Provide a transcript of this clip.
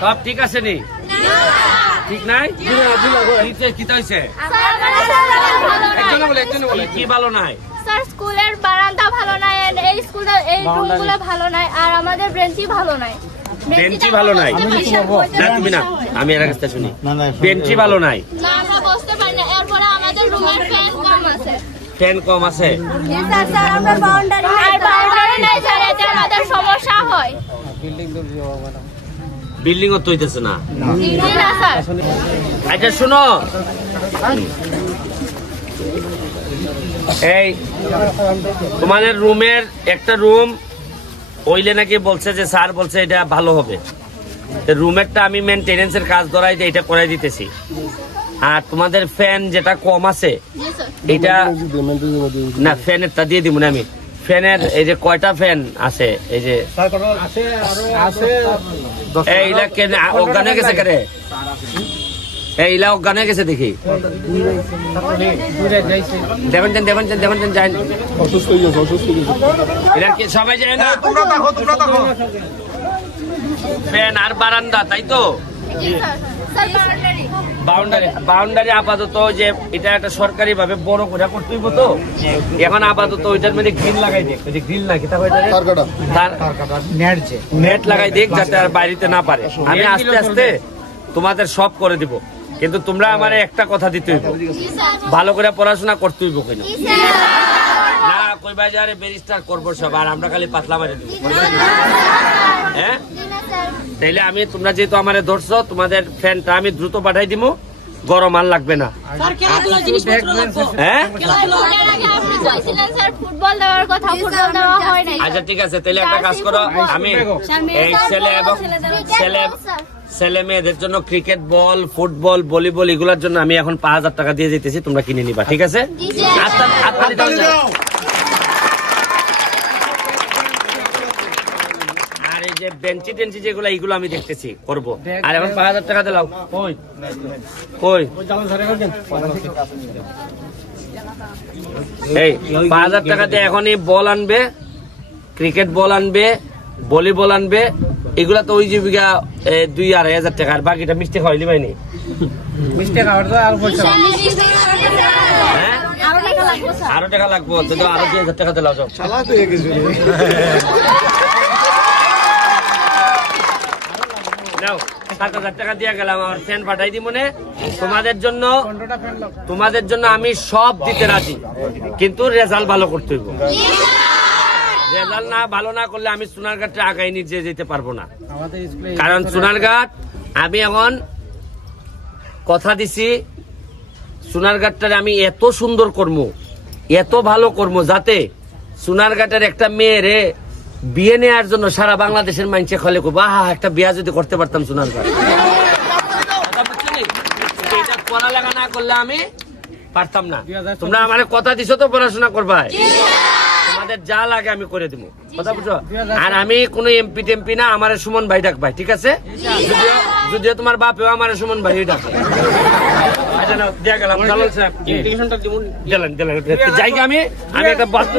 সব ঠিক আছে নি? ঠিক নাই? কি হয়েছে? কি ভালো নাই? স্যার স্কুলের বারান্দা ভালো নাই, এই রুমগুলো ভালো নাই, আর আমাদের বেঞ্চি ভালো নাই। বেঞ্চি ভালো নাই? না তুমি না, আমি এর কাছে শুনি। বেঞ্চি ভালো নাই না, আমরা বসতে পারি না। এরপরে আমাদের রুমের ফ্যান কম আছে। ফ্যান কম আছে? জি স্যার, স্যার আমরা বাউন্ডারি নাই স্যার, এতে আমাদের সমস্যা হয়। বিল্ডিং ও তৈতেছে না? জি না স্যার। আচ্ছা শুনো, এই তোমাদের রুমের একটা রুম ওইলে নাকি বলছে যে স্যার বলছে এটা ভালো হবে, রুমেরটা আমি মেনটেনেন্সের কাজ ধরাই দিয়ে এটা করাই দিতেছি। আর তোমাদের ফ্যান যেটা কম আছে এটা না, ফ্যানেরটা দিয়ে দিব না আমি। ফ্যানের এই যে কয়টা ফ্যান আছে, এই যে এইলা কেন অজ্ঞান হয়ে গেছে, কেন এইলা অজ্ঞান হয়ে গেছে দেখি। দেবেন যাই এরা কি সবাই যায় না? ফ্যান আর বারান্দা, তাই তো? বাউন্ডারি আপাতত যে এটা একটা সরকারি ভাবে বড় করে করতে হইব, তো এখন আপাতত ওইটার মধ্যে গ্রিল লাগাই দেখ, ওই যে গ্রিল না কিতা হয়ে যায়, নেট লাগাই দেখ, যাতে আর বাইরেতে না পারে। আমি আস্তে আস্তে তোমাদের সব করে দিব, কিন্তু তোমরা আমার একটা কথা দিতে হইব, ভালো করে পড়াশোনা করতে হইব। কিনা না কই বাজারে ব্যারিস্টার করবো সব, আর আমরা খালি পাতলা মারি দিব। হ্যাঁ, তাইলে আমি তোমরা যেহেতু আমারে ধরছো, তোমাদের ফ্যানটা আমি দ্রুত পাঠাই দিব, গরম আর লাগবে না। হ্যাঁ আচ্ছা ঠিক আছে, তাহলে একটা কাজ করো, আমি এই ছেলে এবং ছেলে মেয়েদের জন্য ক্রিকেট বল, ফুটবল, ভলিবল এগুলোর জন্য আমি এখন 5,000 টাকা দিয়ে যেতেছি, তোমরা কিনে নিবা, ঠিক আছে? আর এই যে বেঞ্চি টেঞ্চি যেগুলো, এইগুলো আমি দেখতেছি করবো। আর এখন 5,000 টাকা দিলাও, এই 5,000 টাকা দিয়ে এখনই বল আনবে, ক্রিকেট বল আনবে, ভলিবল আনবে, এগুলা তো ওই জীবিকা 2,000-2,500 টাকা। আর বাকিটা মিষ্টি খাওয়াইলি পাইনি? মিষ্টি খাওয়ার তো আরো টাকা লাগবো, তো আরো 2,000 টাকা দিলাও। 7,000 টাকা দিয়ে গেলাম, আমার ফ্যান পাঠাই দি মনে। তোমাদের জন্য আমি সব দিতে রাজি, কিন্তু রেজাল্ট ভালো করতে হইব। রেজাল্ট না ভালো না করলে আমি সোনারঘাটে আগাই নিয়ে যেতে পারবো না, কারণ সোনারঘাট আমি এখন কথা দিছি, সোনারঘাটটারে আমি এত সুন্দর করবো, এত ভালো করবো, যাতে সোনারঘাটের একটা মেয়েরে বিয়ে নেওয়ার জন্য সারা বাংলাদেশের মানুষে খলে করবো, আহা একটা বিয়া যদি করতে পারতাম সোনারঘাট। এটা পড়ালেখা না করলে আমি পারতাম না। তোমরা আমার কথা দিছো তো পড়াশোনা করবা, তোমাদের যা লাগে আমি করে দিব, কথা বুঝো? আর আমি কোনো এমপি টেমপি না, আমার সুমন ভাই ডাক ভাই, ঠিক আছে? যদিও তোমার বাপেও আমার সুমন ভাই ডাক। জায়গা আমি একটা বাস্তব